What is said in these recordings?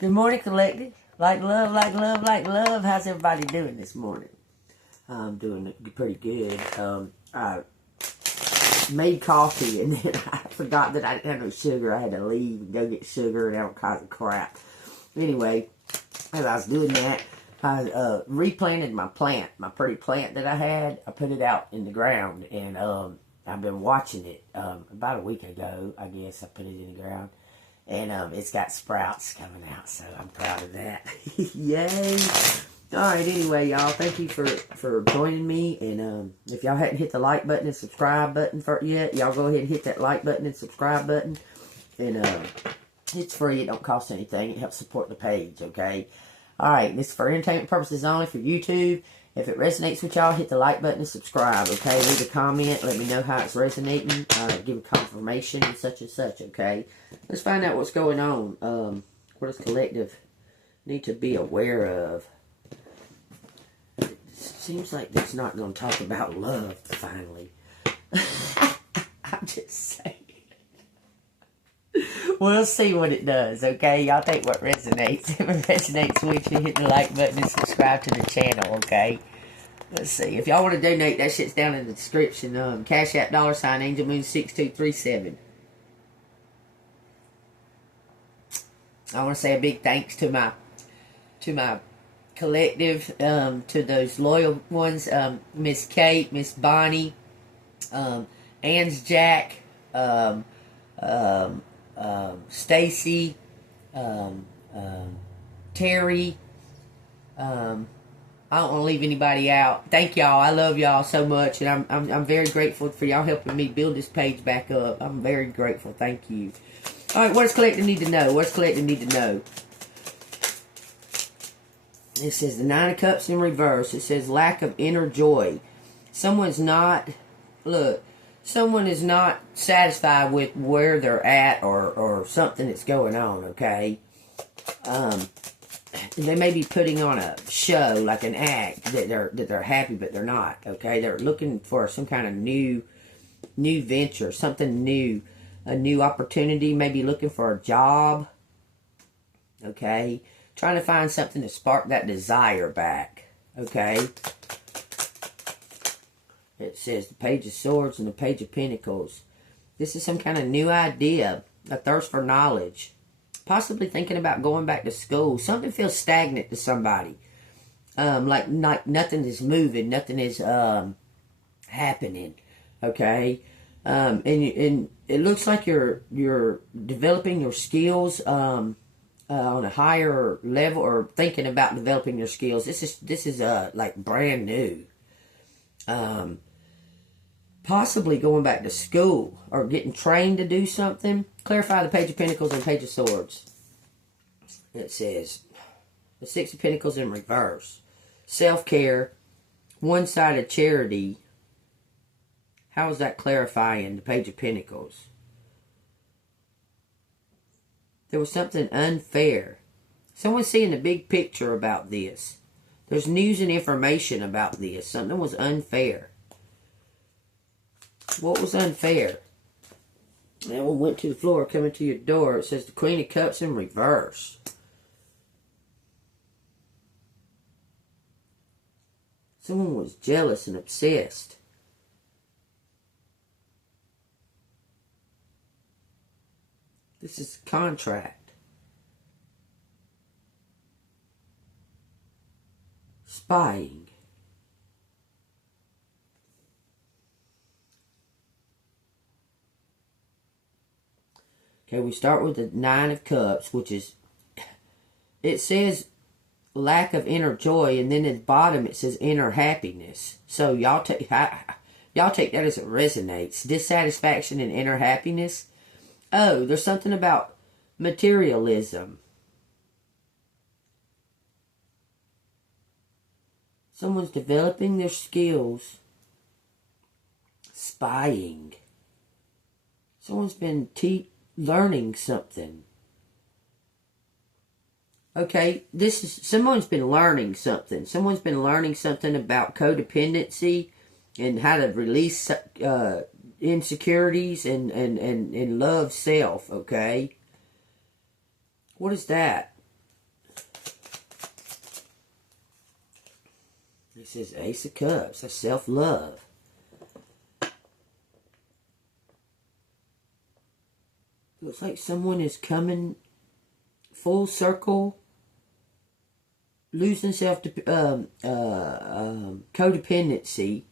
Good morning, collective. Like love, like love, like love. How's everybody doing this morning? I'm doing pretty good. I made coffee and then I forgot that I didn't have no sugar. I had to leave and go get sugar and all kinds of crap. Anyway, as I was doing that, I replanted my pretty plant that I had. I put it out in the ground and I've been watching it. About a week ago, I guess, I put it in the ground. And it's got sprouts coming out, so I'm proud of that. Yay! Alright, anyway, y'all, thank you for joining me. And if y'all hadn't hit the like button and subscribe button yet, y'all go ahead and hit that like button and subscribe button. And it's free. It don't cost anything. It helps support the page, okay? Alright, this is for entertainment purposes only for YouTube. If it resonates with y'all, hit the like button and subscribe, okay? Leave a comment. Let me know how it's resonating. Give a confirmation and such, okay? Let's find out what's going on. What does collective need to be aware of? It seems like it's not going to talk about love, finally. I'm just saying. We'll see what it does, okay? Y'all take what resonates. If it resonates with you, hit the like button and subscribe to the channel, okay? Let's see. If y'all want to donate, that shit's down in the description. Cash App, $AngelMoon6237. I want to say a big thanks to my collective, to those loyal ones, Miss Kate, Miss Bonnie, Ann's Jack, Stacy, Terry. I don't want to leave anybody out. Thank y'all. I love y'all so much, and I'm very grateful for y'all helping me build this page back up. I'm very grateful. Thank you. All right, what does collective need to know? What does collective need to know? It says the Nine of Cups in reverse. It says lack of inner joy. Someone is not satisfied with where they're at or something that's going on, okay? They may be putting on a show, like an act, that they're happy, but they're not, okay? They're looking for some kind of new venture, something new, a new opportunity, maybe looking for a job, okay? Trying to find something to spark that desire back, okay? It says the Page of Swords and the Page of Pentacles. This is some kind of new idea, a thirst for knowledge. Possibly thinking about going back to school. Something feels stagnant to somebody. Like nothing is moving, nothing is happening. Okay, and it looks like you're developing your skills on a higher level, or thinking about developing your skills. This is like brand new. Possibly going back to school or getting trained to do something. Clarify the Page of Pentacles and Page of Swords. It says the Six of Pentacles in reverse. Self-care. One-sided charity. How is that clarifying the Page of Pentacles? There was something unfair. Someone's seeing the big picture about this. There's news and information about this. Something was unfair. What was unfair? That one went to the floor, coming to your door. It says the Queen of Cups in reverse. Someone was jealous and obsessed. This is a contract. Spying. Okay, we start with the Nine of Cups, which is, it says lack of inner joy, and then at the bottom it says inner happiness. So y'all take that as it resonates. Dissatisfaction and inner happiness. Oh, there's something about materialism. Someone's developing their skills. Spying. Someone's been learning something. Okay, someone's been learning something. Someone's been learning something about codependency and how to release insecurities and love self, okay? What is that? It says Ace of Cups. That's self-love. Looks like someone is coming full circle, losing codependency,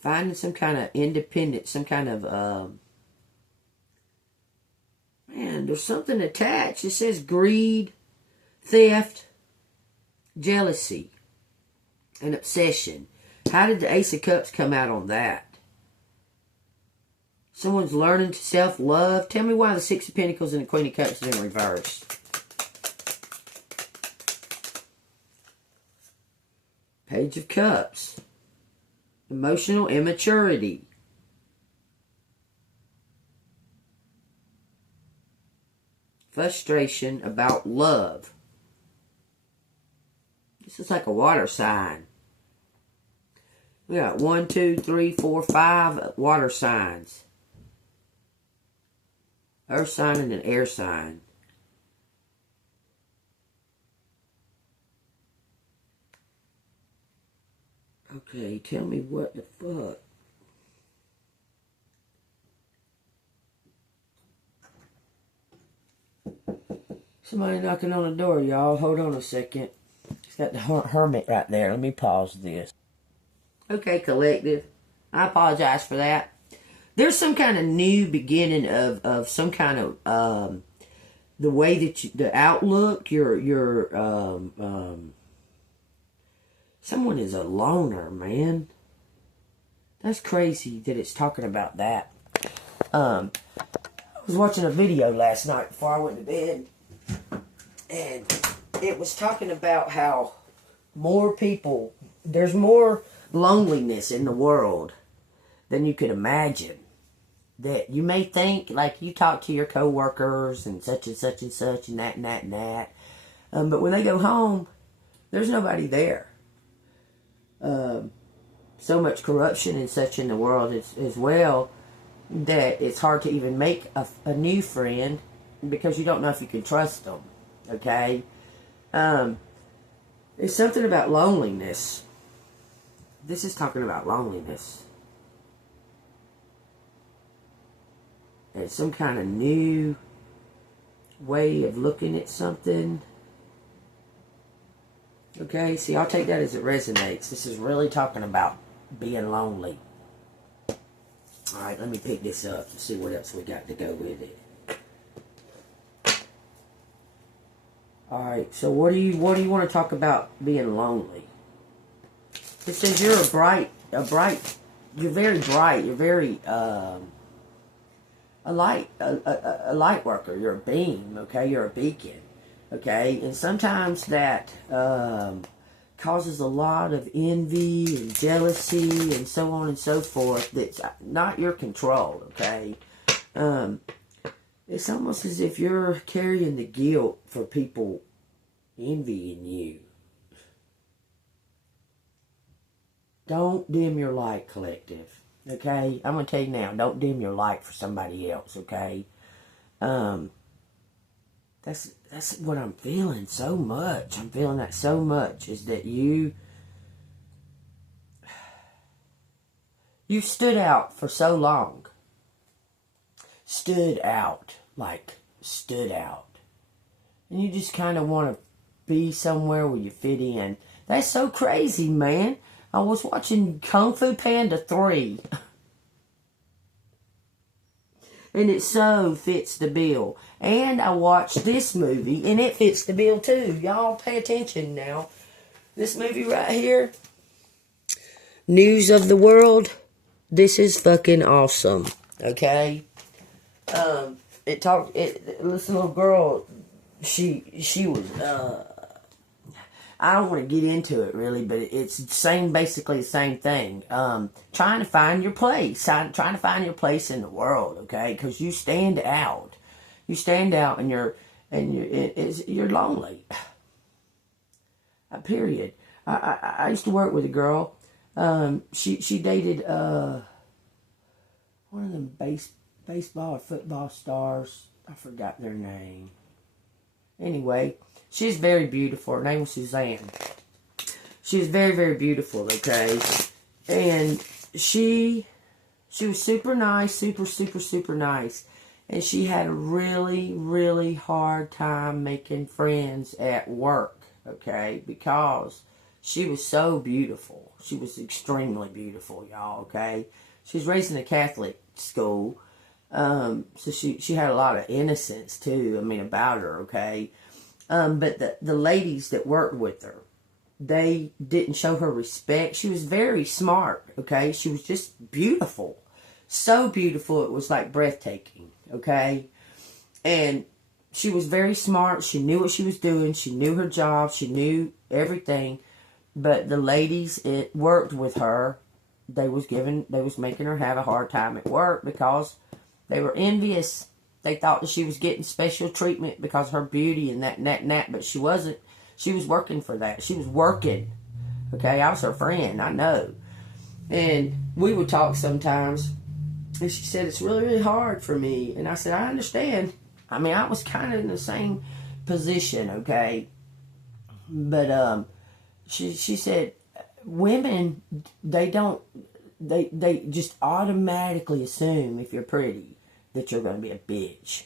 finding some kind of independence, some kind of, man, there's something attached. It says greed, theft, jealousy, and obsession. How did the Ace of Cups come out on that? Someone's learning to self-love. Tell me why the Six of Pentacles and the Queen of Cups is in reverse. Page of Cups. Emotional immaturity. Frustration about love. This is like a water sign. We got 1, 2, 3, 4, 5 water signs. Earth sign and an air sign. Okay, tell me what the fuck. Somebody knocking on the door, y'all. Hold on a second. It's got the hermit right there. Let me pause this. Okay, collective. I apologize for that. There's some kind of new beginning of some kind of the way that you, the outlook, someone is a loner, man. That's crazy that it's talking about that. I was watching a video last night before I went to bed, and it was talking about how there's more loneliness in the world than you could imagine. That you may think, like you talk to your co-workers and such and such and such and that and that and that. But when they go home, there's nobody there. So much corruption and such in the world as well that it's hard to even make a new friend because you don't know if you can trust them. Okay? It's something about loneliness. This is talking about loneliness. And some kind of new way of looking at something. Okay, see, I'll take that as it resonates. This is really talking about being lonely. Alright, let me pick this up and see what else we got to go with it. Alright, so what do you want to talk about being lonely? It says you're you're very bright, you're very, a light worker. You're a beam, okay? You're a beacon, okay? And sometimes that causes a lot of envy and jealousy and so on and so forth that's not your control, okay? It's almost as if you're carrying the guilt for people envying you. Don't dim your light, collective. Okay? I'm going to tell you now, don't dim your light for somebody else, okay? That's what I'm feeling so much. I'm feeling that so much, is that you've stood out for so long. Stood out. And you just kind of want to be somewhere where you fit in. That's so crazy, man. I was watching Kung Fu Panda 3. And it so fits the bill. And I watched this movie, and it fits the bill too. Y'all pay attention now. This movie right here, News of the World, this is fucking awesome. Okay? This little girl, she was, I don't want to get into it really, but it's basically the same thing. Trying to find your place, trying to find your place in the world, okay? Because you stand out. You stand out, and you're lonely. Period. I used to work with a girl. She dated one of them baseball or football stars. I forgot their name. Anyway, she's very beautiful. Her name was Suzanne. She was very, very beautiful, okay? And she was super nice, super, super, super nice. And she had a really, really hard time making friends at work, okay? Because she was so beautiful. She was extremely beautiful, y'all, okay? She was raised in a Catholic school. So she had a lot of innocence, too, about her, okay? But the ladies that worked with her, they didn't show her respect. She was very smart, okay? She was just beautiful. So beautiful, it was like breathtaking, okay? And she was very smart. She knew what she was doing. She knew her job. She knew everything. But the ladies that worked with her, they was making her have a hard time at work because they were envious. They thought that she was getting special treatment because of her beauty and that. But she wasn't. She was working for that. She was working. Okay, I was her friend. I know. And we would talk sometimes. And she said, it's really, really hard for me. And I said, I understand. I was kind of in the same position, okay? But she said, women, they just automatically assume if you're pretty that you're going to be a bitch.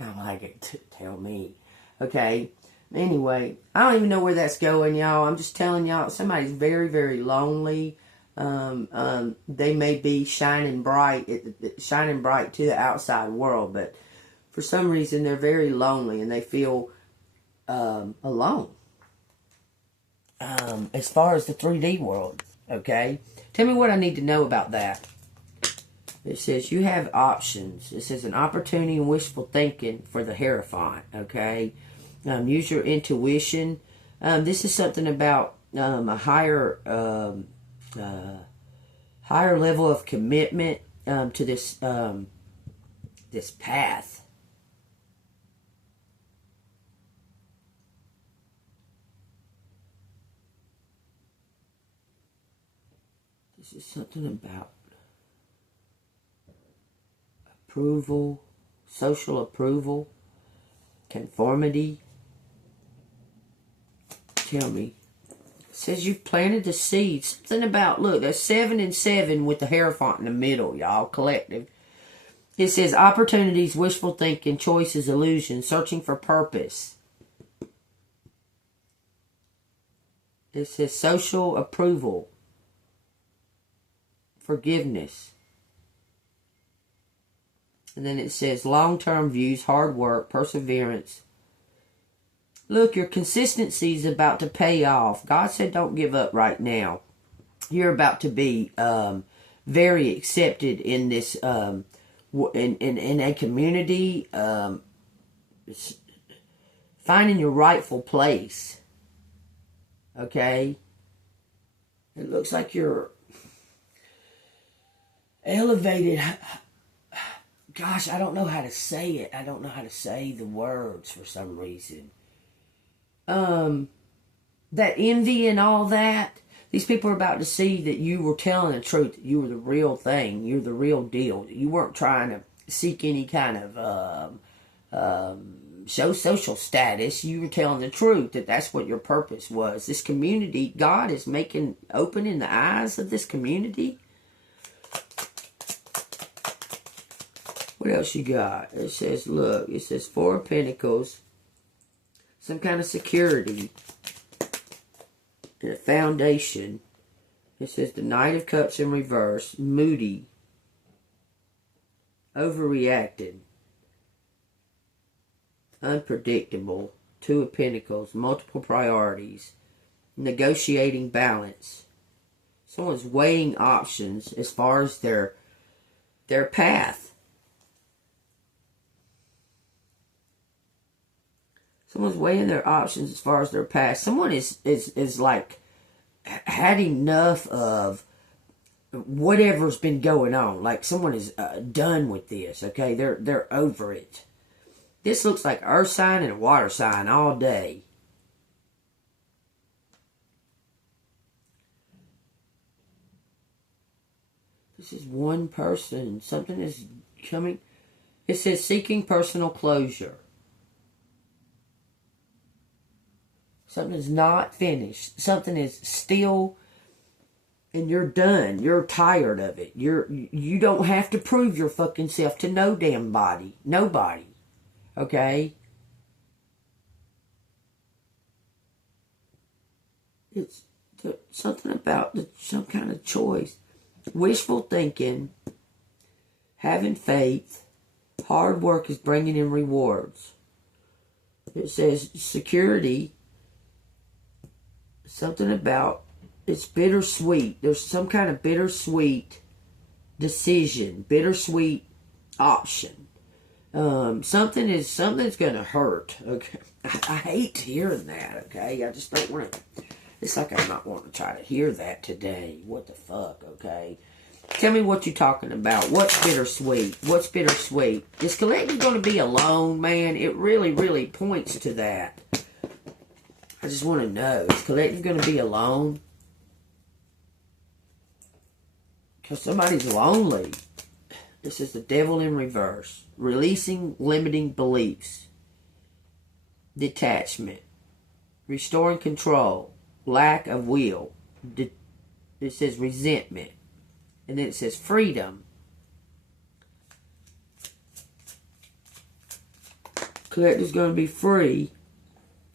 I'm like, tell me. Okay? Anyway, I don't even know where that's going, y'all. I'm just telling y'all, somebody's very, very lonely. They may be shining bright to the outside world, but for some reason they're very lonely and they feel alone. As far as the 3D world, okay? Tell me what I need to know about that. It says you have options. It says an opportunity and wishful thinking for the Hierophant, okay? Use your intuition. This is something about a higher level of commitment to this this path. This is something about approval, social approval, conformity. Tell me. It says you've planted the seed. Something about, look, there's 7 and 7 with the Hierophant in the middle, y'all, collective. It says opportunities, wishful thinking, choices, illusions, searching for purpose. It says social approval, forgiveness. And then it says long-term views, hard work, perseverance. Look, your consistency is about to pay off. God said don't give up right now. You're about to be very accepted in this, in a community, finding your rightful place. Okay? It looks like you're elevated. Gosh, I don't know how to say it. I don't know how to say the words for some reason. That envy and all that, these people are about to see that you were telling the truth, that you were the real thing, you're the real deal, that you weren't trying to seek any kind of show social status. You were telling the truth, that's what your purpose was. This community, God is opening the eyes of this community. What else you got? It says, look, it says 4 of Pentacles, some kind of security, and a foundation. It says the Knight of Cups in reverse, moody, overreacted, unpredictable, 2 of Pentacles, multiple priorities, negotiating balance. Someone's weighing options as far as their path. Someone's weighing their options as far as their past. Someone is like had enough of whatever's been going on. Like someone is done with this. Okay, they're over it. This looks like earth sign and a water sign all day. This is one person. Something is coming. It says seeking personal closure. Something is not finished. Something is still, and you're done. You're tired of it. You don't have to prove your fucking self to no damn body. Nobody. Okay? It's something about some kind of choice. Wishful thinking, having faith, hard work is bringing in rewards. It says security, something about it's bittersweet. There's some kind of bittersweet decision, bittersweet option. Something's going to hurt. Okay, I hate hearing that. Okay, I just don't want to. It's like I'm not wanting to try to hear that today. What the fuck? Okay, tell me what you're talking about. What's bittersweet? What's bittersweet? Is collective going to be alone, man? It really, really points to that. I just want to know, is collective going to be alone? Because somebody's lonely. This is the devil in reverse. Releasing limiting beliefs. Detachment. Restoring control. Lack of will. It says resentment. And then it says freedom. Collective's going to be free.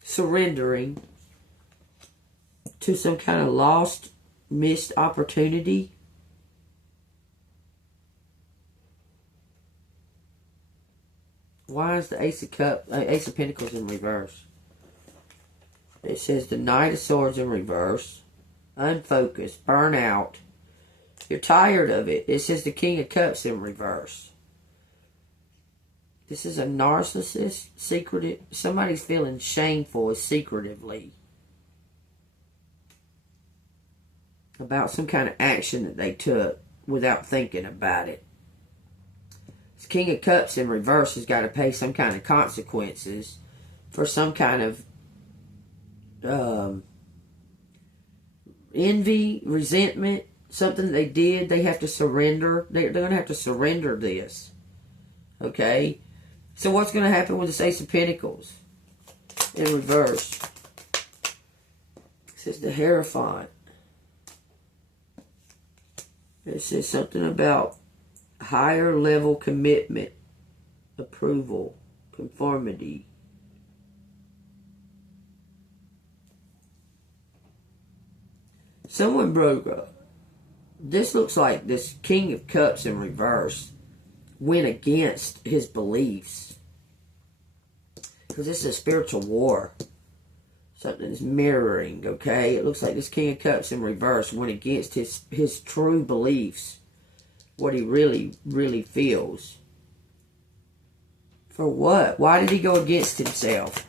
Surrendering to some kind of lost, missed opportunity. Why is the Ace of Pentacles in reverse? It says the Knight of Swords in reverse. Unfocused, burnout. You're tired of it. It says the King of Cups in reverse. This is a narcissist, secretive. Somebody's feeling shameful secretively about some kind of action that they took without thinking about it. This King of Cups in reverse has got to pay some kind of consequences for some kind of envy, resentment, something they did. They have to surrender. They're going to have to surrender this. Okay? So what's going to happen with this Ace of Pentacles in reverse? It says the Hierophant. It says something about higher level commitment, approval, conformity. Someone broke up. This looks like this King of Cups in reverse went against his beliefs. Because this is a spiritual war. Something's mirroring, okay? It looks like this King of Cups in reverse went against his true beliefs. What he really, really feels. For what? Why did he go against himself?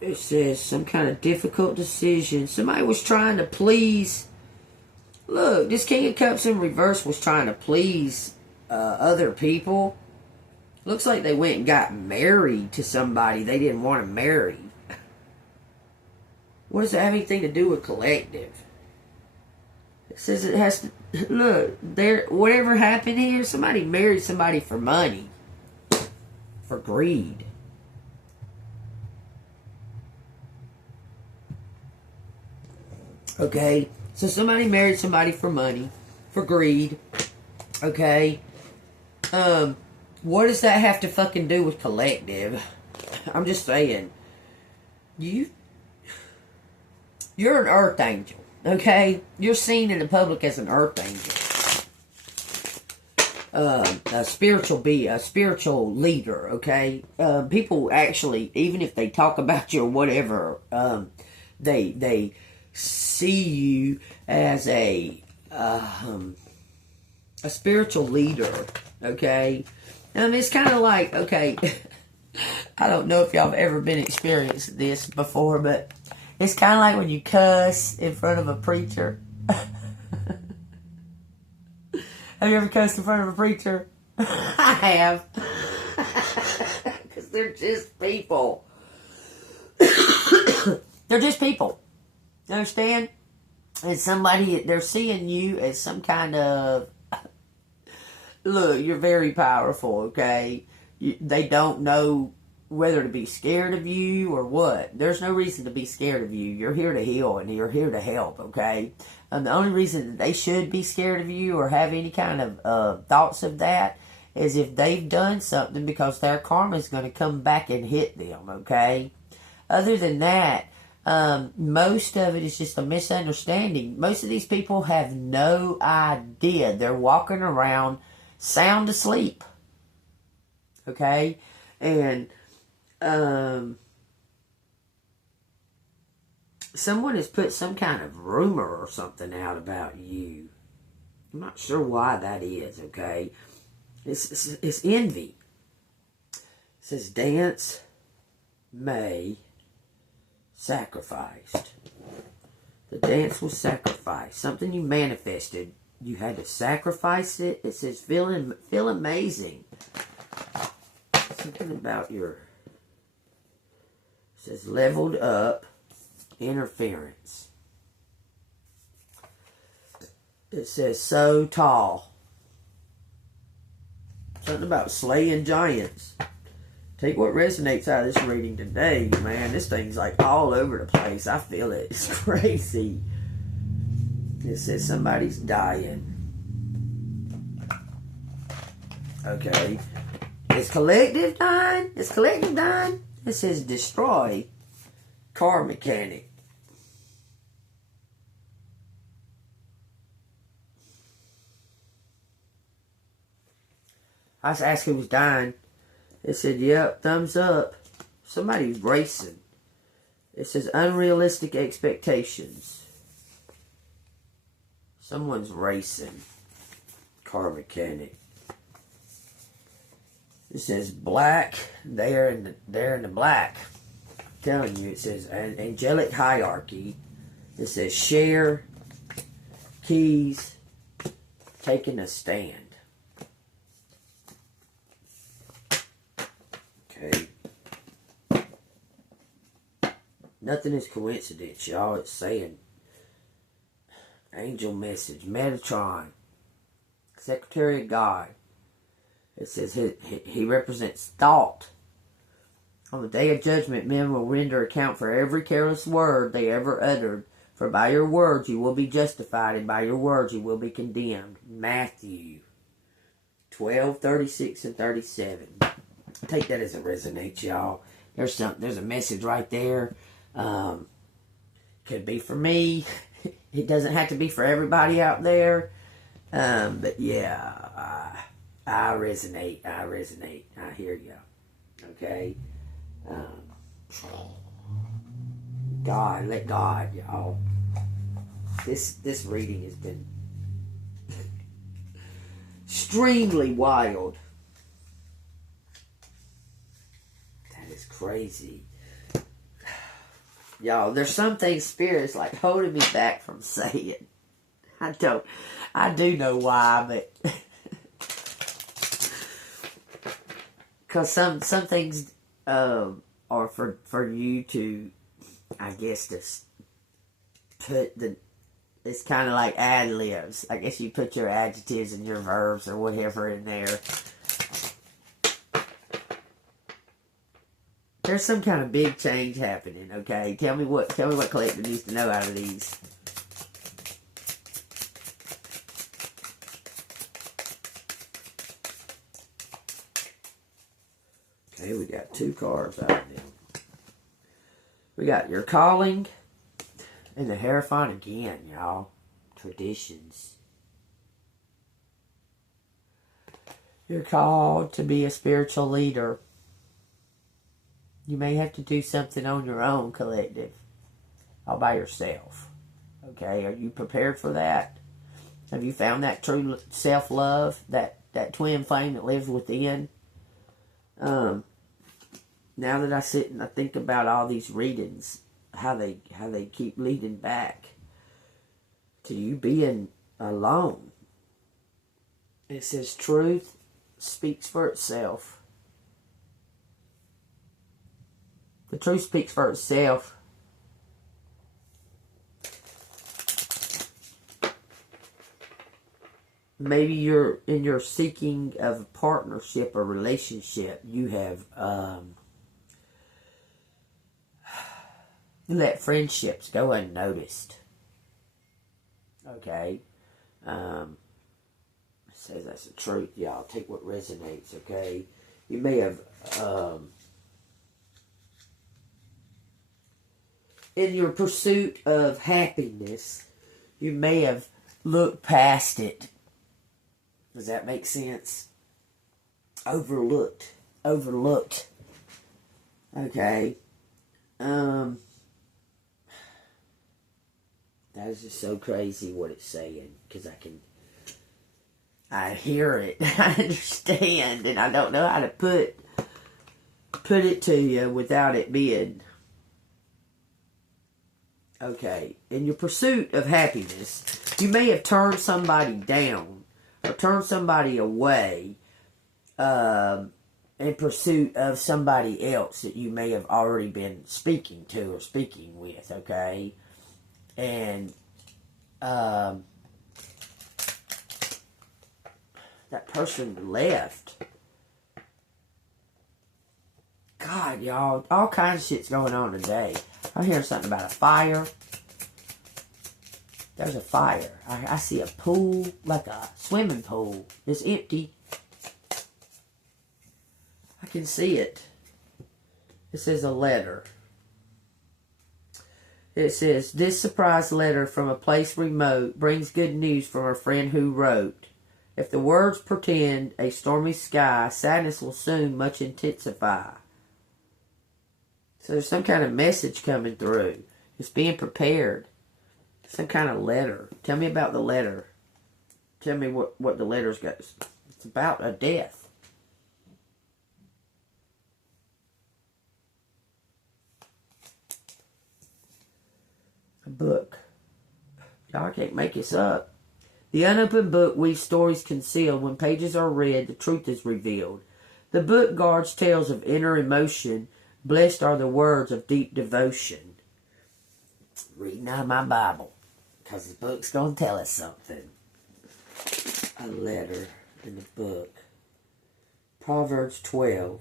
It says some kind of difficult decision. Somebody was trying to please. Look, this King of Cups in reverse was trying to please other people. Looks like they went and got married to somebody they didn't want to marry. What does that have anything to do with collective? It says it has to. Look, whatever happened here, somebody married somebody for money. For greed. Okay? So somebody married somebody for money. For greed. Okay? What does that have to fucking do with collective? I'm just saying. You're an earth angel. Okay? You're seen in the public as an earth angel. A spiritual leader, okay? People actually, even if they talk about you or whatever, they see you as a spiritual leader, okay? It's kind of like, okay, I don't know if y'all have ever been experienced this before, but it's kind of like when you cuss in front of a preacher. Have you ever cussed in front of a preacher? I have. Because they're just people. They're just people. You understand? And somebody, they're seeing you as some kind of, look, you're very powerful, okay? They don't know whether to be scared of you or what. There's no reason to be scared of you. You're here to heal and you're here to help, okay? And the only reason that they should be scared of you or have any kind of thoughts of that is if they've done something, because their karma is going to come back and hit them, okay? Other than that, most of it is just a misunderstanding. Most of these people have no idea. They're walking around sound asleep, okay? And someone has put some kind of rumor or something out about you. I'm not sure why that is, okay? It's envy. It says dance, May, sacrificed. The dance was sacrificed. Something you manifested. You had to sacrifice it. It says feel amazing. Something about your... It says leveled up. Interference. It says so tall. Something about slaying giants. Take what resonates out of this reading today, man. This thing's like all over the place. I feel it. It's crazy. It says somebody's dying. Okay. Is collective dying? Is collective dying? It says destroy car mechanic. I was asking who was dying. It said, yep, thumbs up. Somebody's racing. It says unrealistic expectations. Someone's racing. Car mechanic. It says black. They're in the black. I'm telling you, it says angelic hierarchy. It says share. Keys. Taking a stand. Okay. Nothing is coincidence, y'all. It's saying angel message, Metatron, Secretary of God. It says he represents thought. On the day of judgment, men will render account for every careless word they ever uttered. For by your words you will be justified, and by your words you will be condemned. Matthew 12:36 and 37. Take that as it resonates, y'all. There's a message right there. Could be for me. It doesn't have to be for everybody out there. But yeah, I resonate. I hear you. Okay. God, let God, y'all. This reading has been extremely wild. Crazy. Y'all, there's some things Spirit's like holding me back from saying. I do know why, but because some things are for you to, I guess, to put it's kind of like ad-libs. I guess you put your adjectives and your verbs or whatever in there. There's some kind of big change happening, okay? Tell me what collector needs to know out of these. Okay, we got 2 cards out of them. We got your calling and the Hierophant again, y'all. Traditions. You're called to be a spiritual leader. You may have to do something on your own, collective. All by yourself. Okay, are you prepared for that? Have you found that true self-love? That twin flame that lives within? Now that I sit and I think about all these readings, how they keep leading back to you being alone. It says truth speaks for itself. The truth speaks for itself. Maybe you're in your seeking of a partnership or relationship. You have let friendships go unnoticed. Okay? It says that's the truth, y'all. Take what resonates, okay? You may have, in your pursuit of happiness, you may have looked past it. Does that make sense? Overlooked. Okay. That is just so crazy what it's saying, because I hear it, I understand, and I don't know how to put it to you without it being, okay. In your pursuit of happiness, you may have turned somebody down, or turned somebody away, in pursuit of somebody else that you may have already been speaking to or speaking with, okay? And that person left. God, y'all, all kinds of shit's going on today. I'm hearing something about a fire. There's a fire. I see a pool, like a swimming pool. It's empty. I can see it. It says a letter. It says, this surprise letter from a place remote brings good news from a friend who wrote. If the words portend a stormy sky, sadness will soon much intensify. So there's some kind of message coming through. It's being prepared. Some kind of letter. Tell me about the letter. Tell me what the letter's got. It's about a death. A book. Y'all can't make this up. The unopened book weaves stories concealed. When pages are read, the truth is revealed. The book guards tales of inner emotion. Blessed are the words of deep devotion. Reading out of my Bible, because the book's going to tell us something. A letter in the book. Proverbs 12.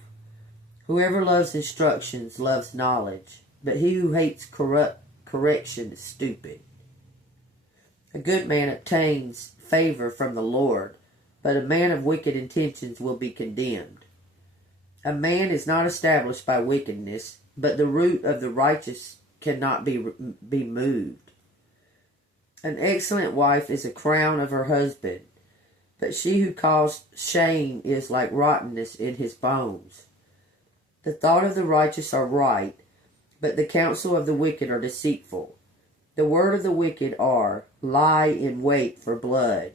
Whoever loves instructions loves knowledge, but he who hates correction is stupid. A good man obtains favor from the Lord, but a man of wicked intentions will be condemned. A man is not established by wickedness, but the root of the righteous cannot be moved. An excellent wife is a crown of her husband, but she who causes shame is like rottenness in his bones. The thought of the righteous are right, but the counsel of the wicked are deceitful. The word of the wicked lie in wait for blood,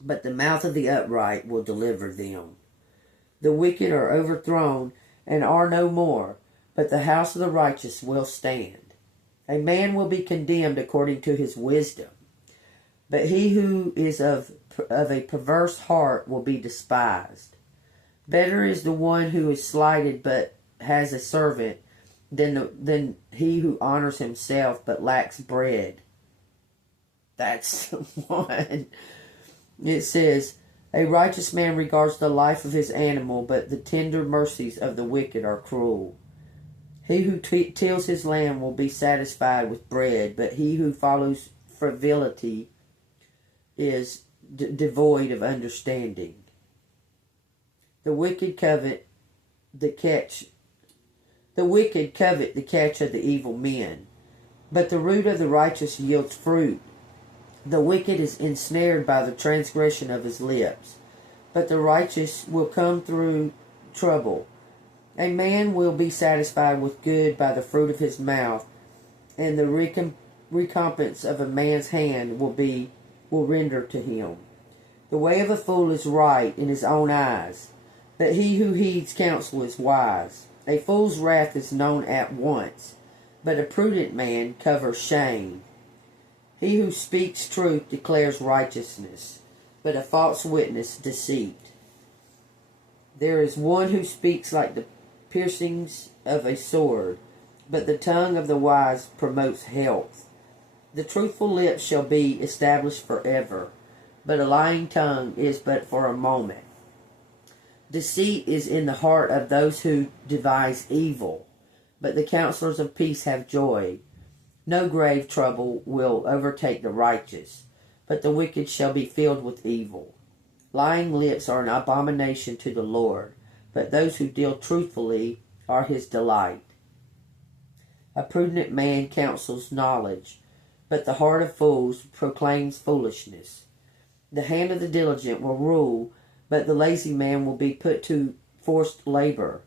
but the mouth of the upright will deliver them. The wicked are overthrown and are no more, but the house of the righteous will stand. A man will be condemned according to his wisdom, but he who is of a perverse heart will be despised. Better is the one who is slighted but has a servant than he who honors himself but lacks bread. That's the one. It says, a righteous man regards the life of his animal, but the tender mercies of the wicked are cruel. He who tills his land will be satisfied with bread, but he who follows frivolity is devoid of understanding. The wicked covet the catch of the evil men, but the root of the righteous yields fruit. The wicked is ensnared by the transgression of his lips, but the righteous will come through trouble. A man will be satisfied with good by the fruit of his mouth, and the recompense of a man's hand will render to him. The way of a fool is right in his own eyes, but he who heeds counsel is wise. A fool's wrath is known at once, but a prudent man covers shame. He who speaks truth declares righteousness, but a false witness deceit. There is one who speaks like the piercings of a sword, but the tongue of the wise promotes health. The truthful lips shall be established forever, but a lying tongue is but for a moment. Deceit is in the heart of those who devise evil, but the counselors of peace have joy. No grave trouble will overtake the righteous, but the wicked shall be filled with evil. Lying lips are an abomination to the Lord, but those who deal truthfully are his delight. A prudent man counsels knowledge, but the heart of fools proclaims foolishness. The hand of the diligent will rule, but the lazy man will be put to forced labor.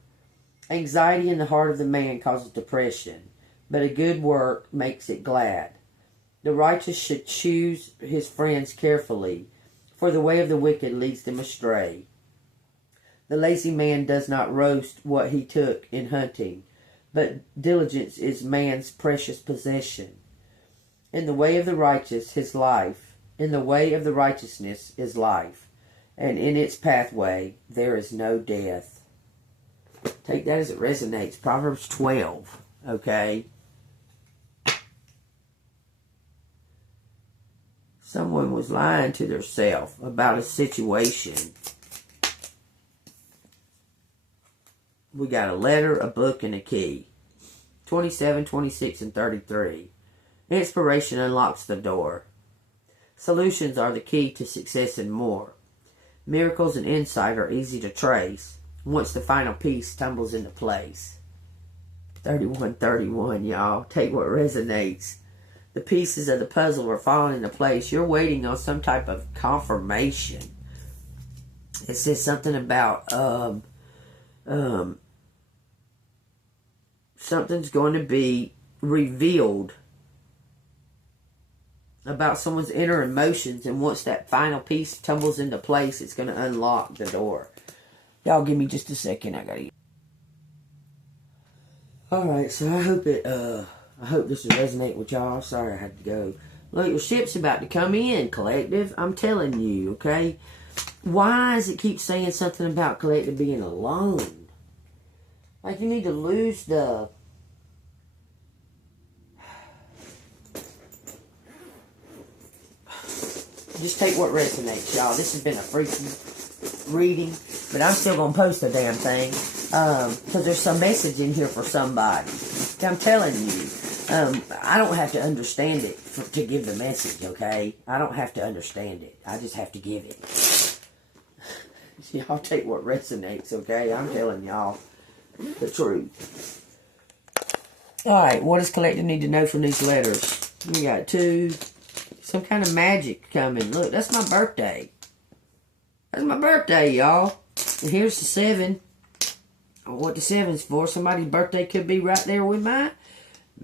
Anxiety in the heart of the man causes depression, but a good work makes it glad. The righteous should choose his friends carefully, for the way of the wicked leads them astray. The lazy man does not roast what he took in hunting, but diligence is man's precious possession. In the way of the righteous his life, in the way of the righteousness is life, and in its pathway there is no death. Take that as it resonates. Proverbs 12, okay? Someone was lying to themselves about a situation. We got a letter, a book, and a key. 27, 26, and 33. Inspiration unlocks the door. Solutions are the key to success and more. Miracles and insight are easy to trace once the final piece tumbles into place. 31:31, y'all. Take what resonates. The pieces of the puzzle are falling into place. You're waiting on some type of confirmation. It says something about something's going to be revealed about someone's inner emotions, and once that final piece tumbles into place, it's going to unlock the door. Y'all give me just a second. I gotta eat. Alright, so I hope this will resonate with y'all. Sorry I had to go. Look, your ship's about to come in, collective. I'm telling you, okay? Why does it keep saying something about collective being alone? Like, you need to lose the... Just take what resonates, y'all. This has been a freaky reading, but I'm still going to post the damn thing, because there's some message in here for somebody. I'm telling you, I don't have to understand it to give the message, okay? I don't have to understand it. I just have to give it. Y'all take what resonates, okay? I'm telling y'all the truth. Alright, what does collective need to know from these letters? We got 2. Some kind of magic coming. Look, that's my birthday. That's my birthday, y'all. And here's the 7. What the 7's for. Somebody's birthday could be right there with mine.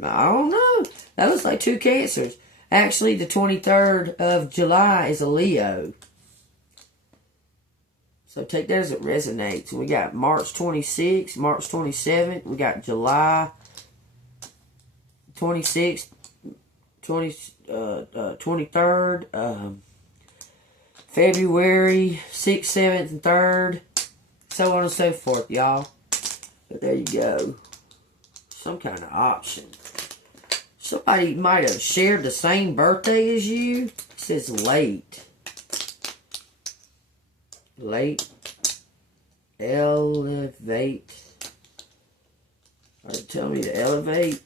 I don't know. That looks like 2 Cancers. Actually, the 23rd of July is a Leo. So take that as it resonates. We got March 26th, March 27th. We got July 26th, 23rd, February 6th, 7th, and 3rd. So on and so forth, y'all. But there you go. Some kind of option. Somebody might have shared the same birthday as you. It says late. Late. Elevate. Or tell me to elevate.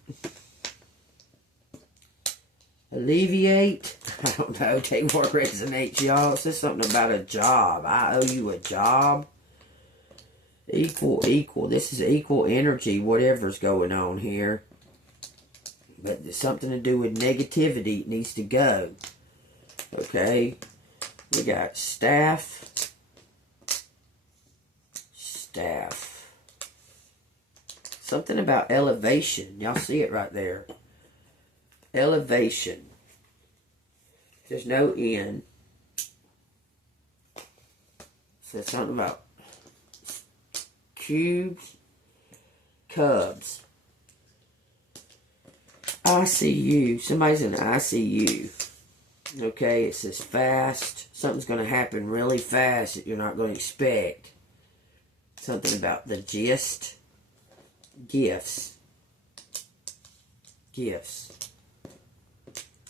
Alleviate. I don't know. Take what resonates, y'all. It says something about a job. I owe you a job. Equal. This is equal energy, whatever's going on here. But there's something to do with negativity. It needs to go. Okay. We got staff. Something about elevation. Y'all see it right there. Elevation. There's no N. It says something about cubes, cubs. ICU. Somebody's in the ICU. Okay, it says fast. Something's going to happen really fast that you're not going to expect. Something about the gist. Gifts.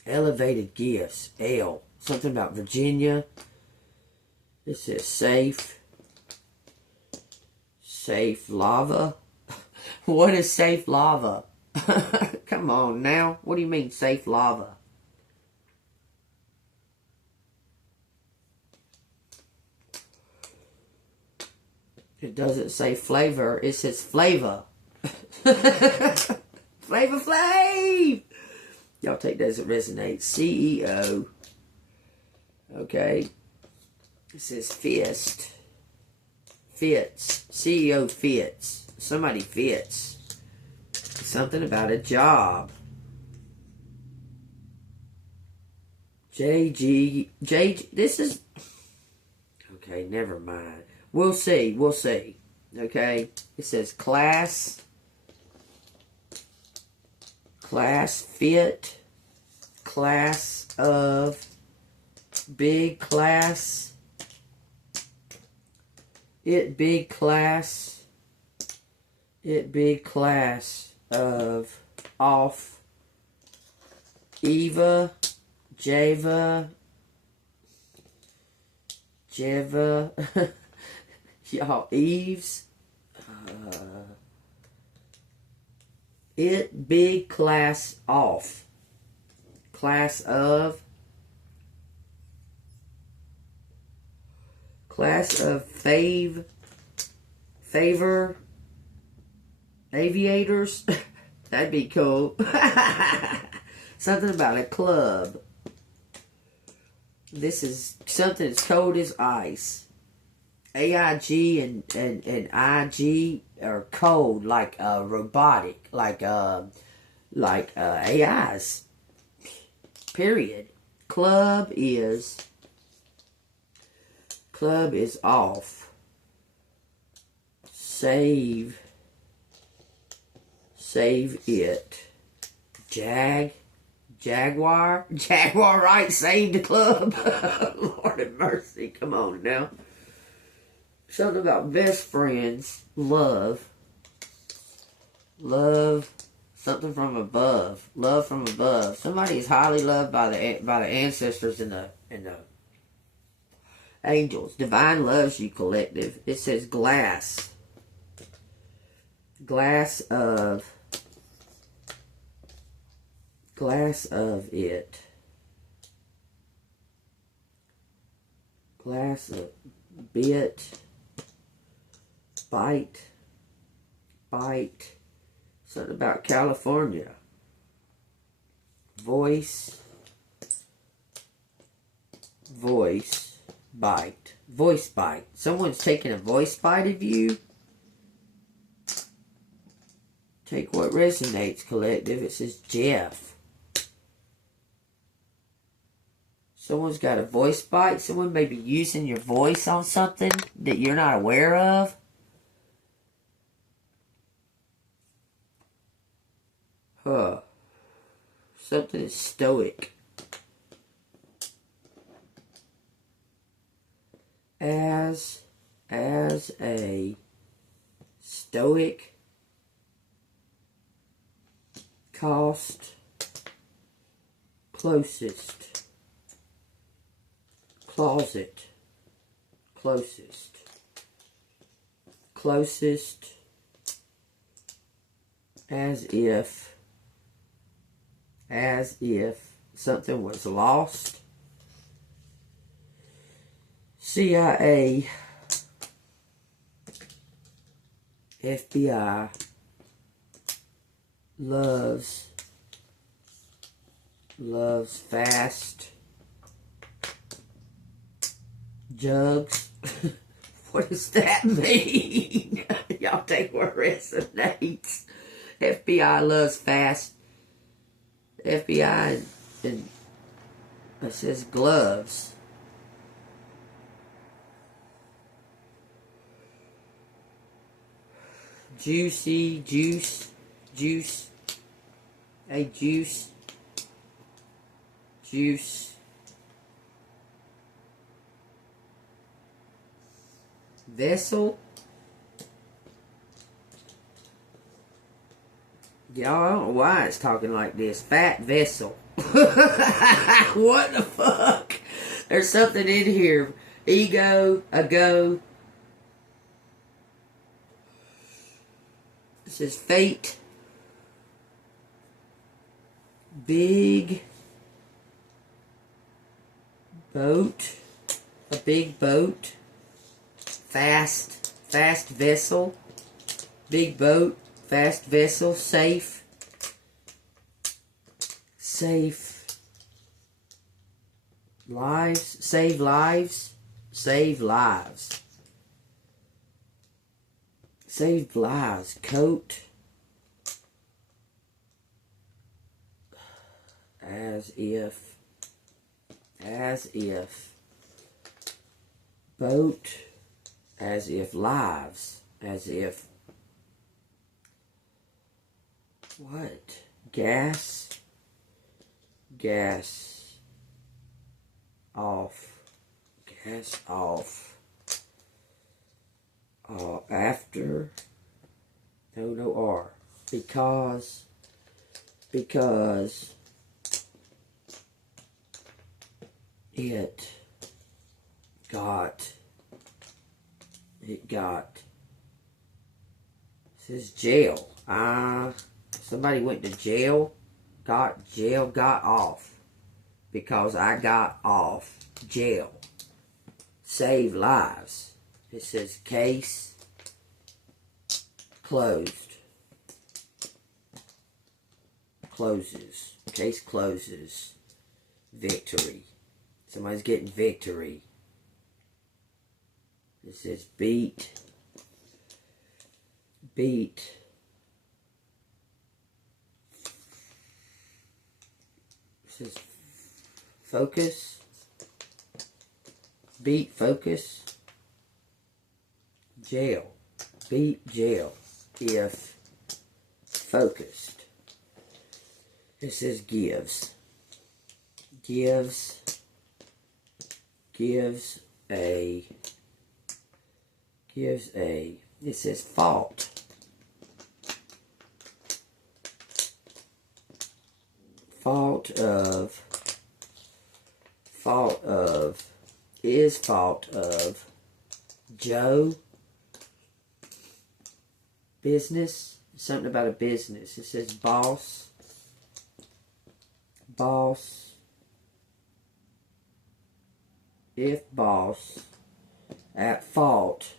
Elevated gifts. L. Something about Virginia. It says safe. Safe lava. What is safe lava? Come on now. What do you mean safe lava? It doesn't say flavor. It says flavor. Flavor Flav! Y'all take that as it resonates. CEO. Okay. It says fist. Fits. CEO fits. Somebody fits. Something about a job. JG. This is... Okay, never mind. We'll see. We'll see. Okay. It says class. Class fit. Class of. Big class. It big class. It big class of. Off. Eva. Java. Y'all, Eves. It big class off. Class of. Class of favor. Aviators. That'd be cool. Something about a club. This is something as cold as ice. AIG and IG are cold, like robotic, like AIs. Period. Club is off. Save it. Jaguar, right? Save the club. Lord have mercy. Come on now. Something about best friends. Love. Something from above. Love from above. Somebody is highly loved by the ancestors and the angels. Divine loves you, collective. It says glass. Glass of it. Glass of bit. Bite. Something about California. Voice. Bite. Voice bite. Someone's taking a voice bite of you. Take what resonates, collective. It says Jeff. Someone's got a voice bite. Someone may be using your voice on something that you're not aware of. Huh. Something is stoic. As a stoic cost closest closet closest as if something was lost. CIA, FBI, loves fast jugs. What does that mean? Y'all take what resonates. FBI loves fast. FBI and it says gloves. Juicy, juice, a juice, vessel. Y'all, I don't know why it's talking like this. Fat vessel. What the fuck? There's something in here. Ego, ago. It says fate. Big boat. A big boat. Fast vessel. Big boat. Fast vessel. Safe. Lives. Save lives. Save lives. Save lives. Coat. As if. Boat. As if. Lives. As if. What? Gas. Off. Gas off. After. No R. Because it got says jail. Somebody went to jail. Got off. Because I got off jail. Save lives. It says case closed. Closes. Case closes. Victory. Somebody's getting victory. It says beat. It says focus. Beat focus. Jail. Beat jail. If focused. It says gives. Gives a. It says fault. Fault of Joe. Business. Something about a business. It says boss. If boss at fault,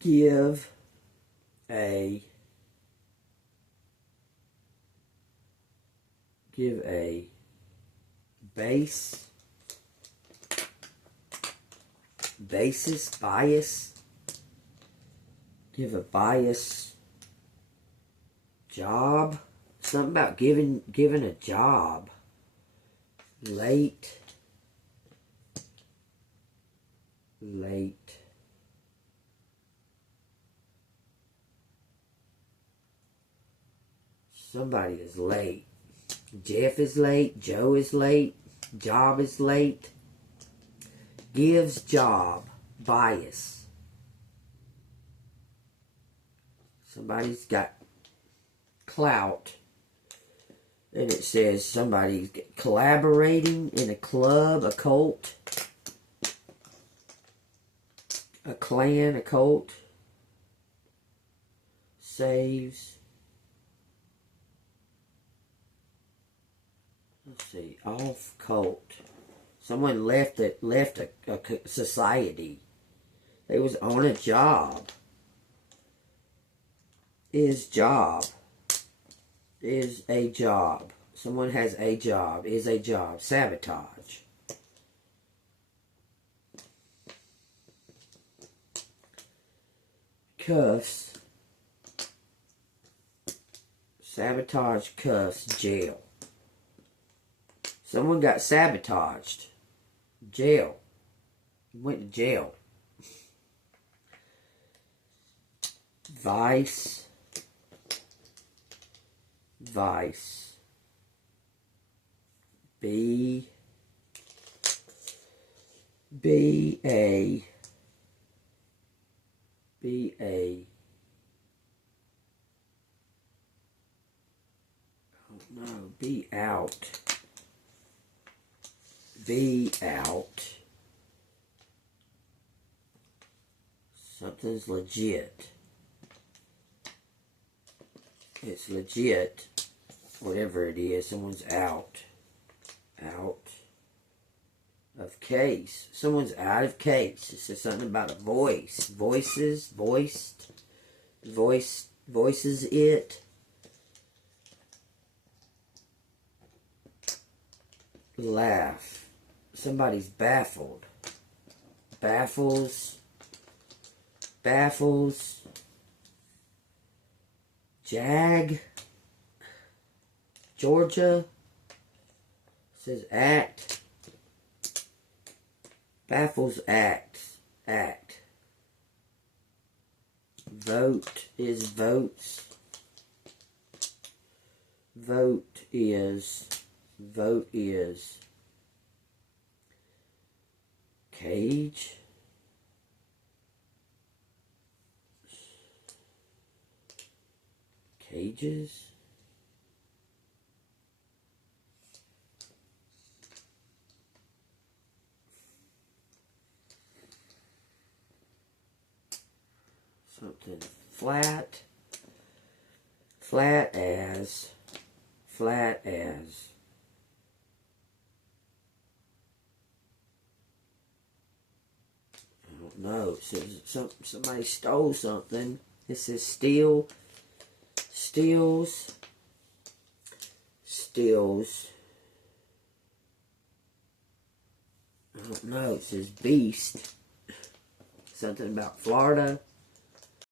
give a basis, bias, give a bias job, something about giving a job, late, somebody is late. Jeff is late. Joe is late. Job is late. Gives job. Bias. Somebody's got clout. And it says somebody's collaborating in a club, a cult, a clan, a cult. Saves. Let's see, off cult. Someone left a society. They was on a job. Is a job. Someone has a job. Is a job. Sabotage. Cuffs. Sabotage cuffs. Jail. Someone got sabotaged. Jail. Went to jail. Vice. B A oh no, be out. Something's legit. It's legit. Whatever it is, someone's out of case. Someone's out of case. It says something about a voice. Voices, voiced, voices it. Laugh. Somebody's baffled. Baffles. Jag. Georgia. It says act. Baffles acts. Act. Vote is votes. Vote is. Cage. Cages. Something flat. Flat as. I don't know. It says somebody stole something. It says steals. I don't know. It says beast. Something about Florida.